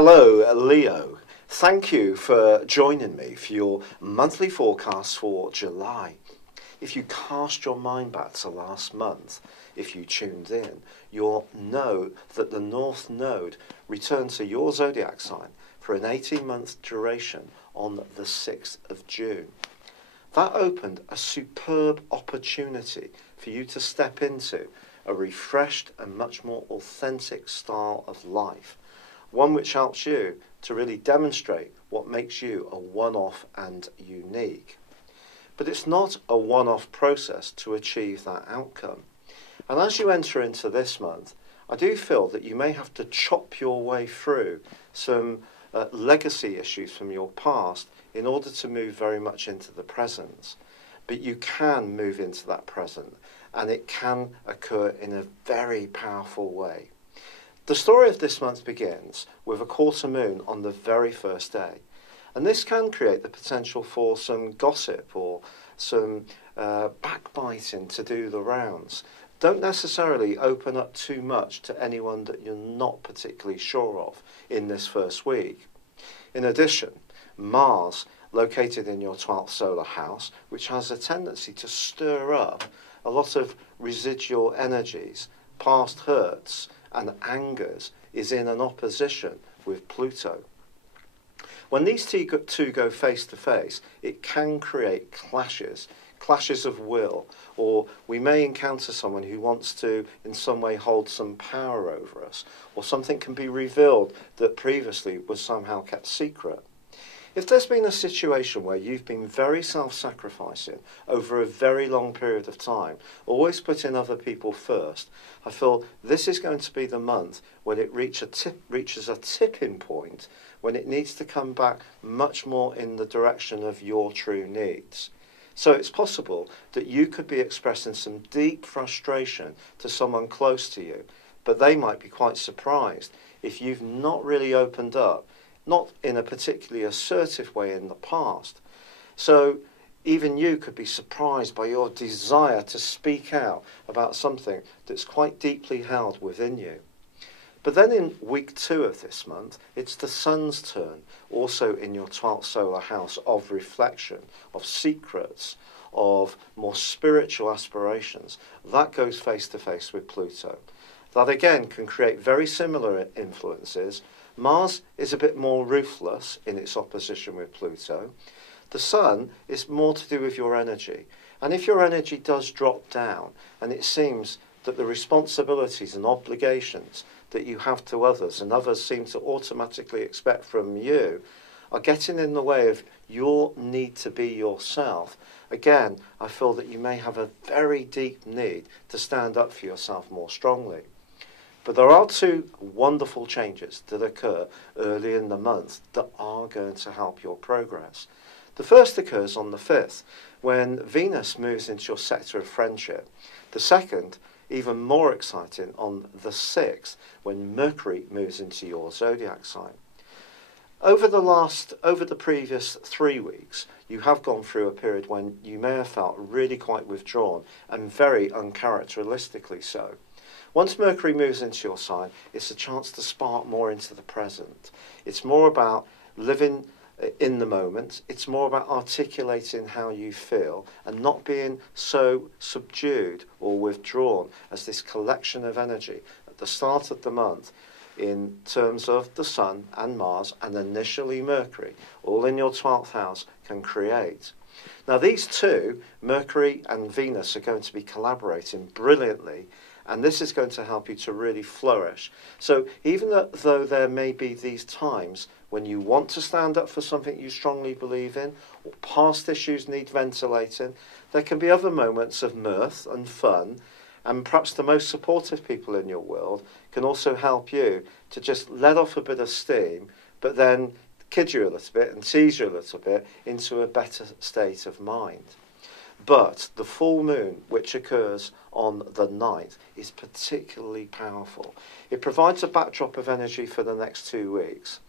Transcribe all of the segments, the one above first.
Hello, Leo. Thank you for joining me for your monthly forecast for July. If you cast your mind back to last month, if you tuned in, you'll know that the North Node returned to your Zodiac sign for an 18-month duration on the 6th of June. That opened a superb opportunity for you to step into a refreshed and much more authentic style of life, one which helps you to really demonstrate what makes you a one-off and unique. But it's not a one-off process to achieve that outcome. And as you enter into this month, I do feel that you may have to chop your way through some legacy issues from your past in order to move very much into the present. But you can move into that present, and it can occur in a very powerful way. The story of this month begins with a quarter moon on the very first day. And this can create the potential for some gossip or some backbiting to do the rounds. Don't necessarily open up too much to anyone that you're not particularly sure of in this first week. In addition, Mars, located in your 12th solar house, which has a tendency to stir up a lot of residual energies, past hurts and angers, is in an opposition with Pluto. When these two go face to face, it can create clashes of will, or we may encounter someone who wants to in some way hold some power over us, or something can be revealed that previously was somehow kept secret. If there's been a situation where you've been very self-sacrificing over a very long period of time, always putting other people first, I feel this is going to be the month when it reaches a tipping point, when it needs to come back much more in the direction of your true needs. So it's possible that you could be expressing some deep frustration to someone close to you, but they might be quite surprised if you've not really opened up, not in a particularly assertive way in the past. So even you could be surprised by your desire to speak out about something that's quite deeply held within you. But then in week 2 of this month, it's the sun's turn, also in your 12th solar house, of reflection, of secrets, of more spiritual aspirations. That goes face to face with Pluto. That again can create very similar influences. Mars is a bit more ruthless in its opposition with Pluto. The sun is more to do with your energy. And if your energy does drop down, and it seems that the responsibilities and obligations that you have to others, and others seem to automatically expect from you, are getting in the way of your need to be yourself, again, I feel that you may have a very deep need to stand up for yourself more strongly. But there are 2 wonderful changes that occur early in the month that are going to help your progress. The first occurs on the 5th, when Venus moves into your sector of friendship. The second, even more exciting, on the 6th, when Mercury moves into your zodiac sign. Over the previous 3 weeks, you have gone through a period when you may have felt really quite withdrawn, and very uncharacteristically so. Once Mercury moves into your sign, it's a chance to spark more into the present. It's more about living in the moment. It's more about articulating how you feel and not being so subdued or withdrawn as this collection of energy at the start of the month in terms of the Sun and Mars and initially Mercury, all in your 12th house, can create. Now these 2, Mercury and Venus, are going to be collaborating brilliantly, and this is going to help you to really flourish. So even though there may be these times when you want to stand up for something you strongly believe in, or past issues need ventilating, there can be other moments of mirth and fun, and perhaps the most supportive people in your world can also help you to just let off a bit of steam, but then kid you a little bit and tease you a little bit into a better state of mind. But the full moon, which occurs on the 9th, is particularly powerful. It provides a backdrop of energy for the next 2 weeks.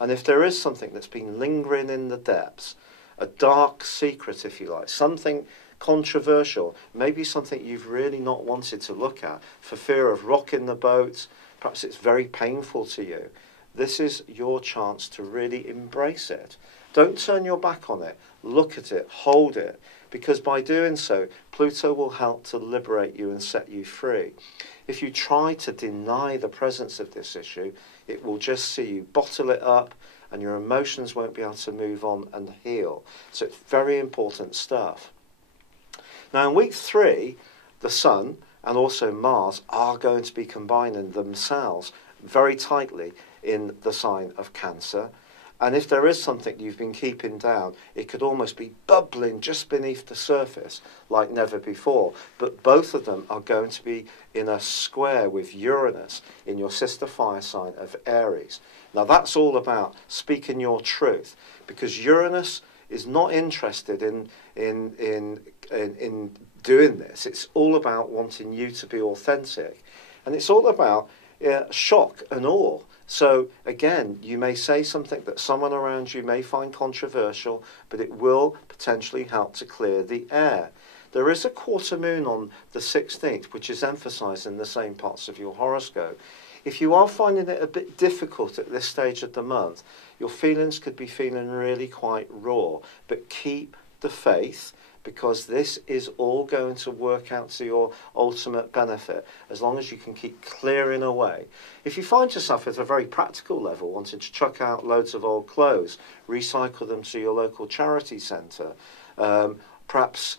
And if there is something that's been lingering in the depths, a dark secret, if you like, something controversial, maybe something you've really not wanted to look at for fear of rocking the boat, perhaps it's very painful to you, this is your chance to really embrace it. Don't turn your back on it. Look at it, hold it, because by doing so, Pluto will help to liberate you and set you free. If you try to deny the presence of this issue, it will just see you bottle it up, and your emotions won't be able to move on and heal. So it's very important stuff. Now in week 3, the Sun and also Mars are going to be combining themselves very tightly in the sign of Cancer. And if there is something you've been keeping down, it could almost be bubbling just beneath the surface like never before. But both of them are going to be in a square with Uranus in your sister fire sign of Aries. Now that's all about speaking your truth, because Uranus is not interested in doing this. It's all about wanting you to be authentic. And it's all about shock and awe. So again, you may say something that someone around you may find controversial, but it will potentially help to clear the air. There is a quarter moon on the 16th, which is emphasised in the same parts of your horoscope. If you are finding it a bit difficult at this stage of the month, your feelings could be feeling really quite raw, but keep the faith, because this is all going to work out to your ultimate benefit, as long as you can keep clearing away. If you find yourself at a very practical level wanting to chuck out loads of old clothes, recycle them to your local charity centre, perhaps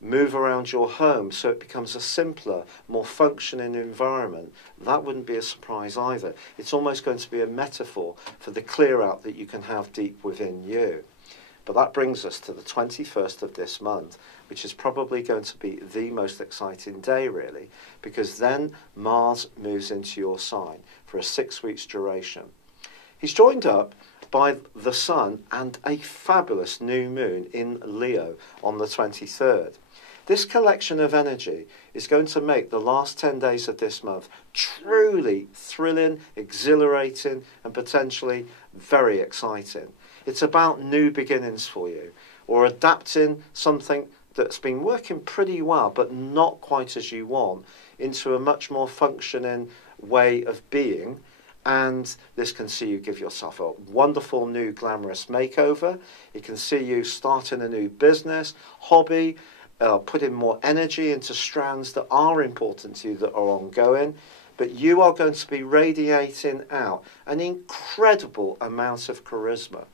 move around your home so it becomes a simpler, more functioning environment, that wouldn't be a surprise either. It's almost going to be a metaphor for the clear out that you can have deep within you. But that brings us to the 21st of this month, which is probably going to be the most exciting day, really, because then Mars moves into your sign for a 6 weeks duration. He's joined up by the Sun and a fabulous new moon in Leo on the 23rd. This collection of energy is going to make the last 10 days of this month truly thrilling, exhilarating, and potentially very exciting. It's about new beginnings for you, or adapting something that's been working pretty well but not quite as you want into a much more functioning way of being. And this can see you give yourself a wonderful new glamorous makeover. It can see you starting a new business, hobby, putting more energy into strands that are important to you, that are ongoing. But you are going to be radiating out an incredible amount of charisma.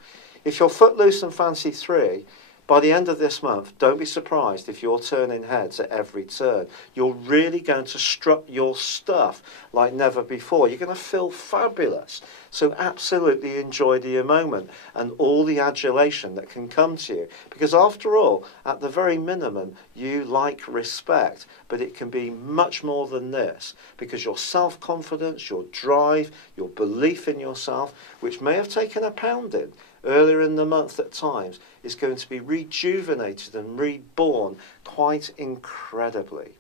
If you're footloose and fancy free, by the end of this month, don't be surprised if you're turning heads at every turn. You're really going to strut your stuff like never before. You're going to feel fabulous. So absolutely enjoy the moment and all the adulation that can come to you. Because after all, at the very minimum, you like respect. But it can be much more than this. Because your self-confidence, your drive, your belief in yourself, which may have taken a pounding earlier in the month at times, is going to be rejuvenated and reborn quite incredibly.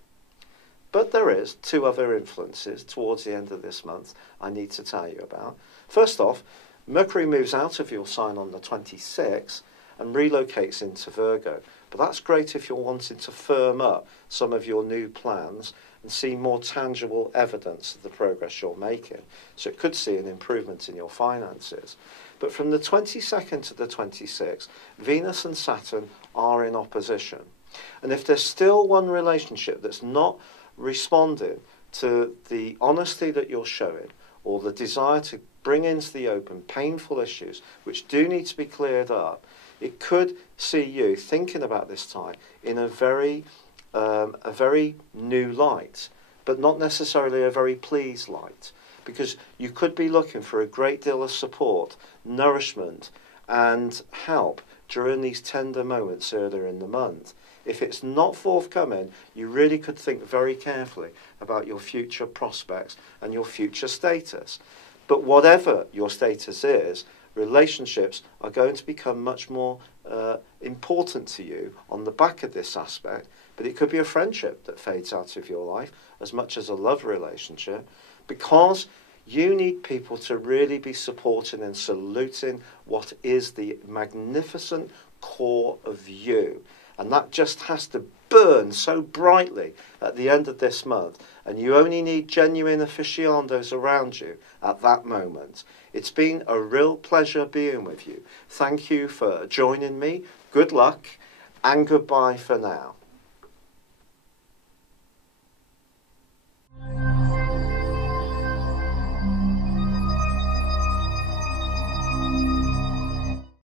But there is 2 other influences towards the end of this month I need to tell you about. First off, Mercury moves out of your sign on the 26th and relocates into Virgo. But that's great if you're wanting to firm up some of your new plans and see more tangible evidence of the progress you're making. So it could see an improvement in your finances. But from the 22nd to the 26th, Venus and Saturn are in opposition. And if there's still one relationship that's not responding to the honesty that you're showing, or the desire to bring into the open painful issues which do need to be cleared up, it could see you thinking about this time in a very new light, but not necessarily a very pleased light. Because you could be looking for a great deal of support, nourishment, and help during these tender moments earlier in the month. If it's not forthcoming, you really could think very carefully about your future prospects and your future status. But whatever your status is, relationships are going to become much more important to you on the back of this aspect. But it could be a friendship that fades out of your life as much as a love relationship, because you need people to really be supporting and saluting what is the magnificent core of you. And that just has to burn so brightly at the end of this month, and you only need genuine aficionados around you at that moment. It's been a real pleasure being with you. Thank you for joining me. Good luck, and goodbye for now.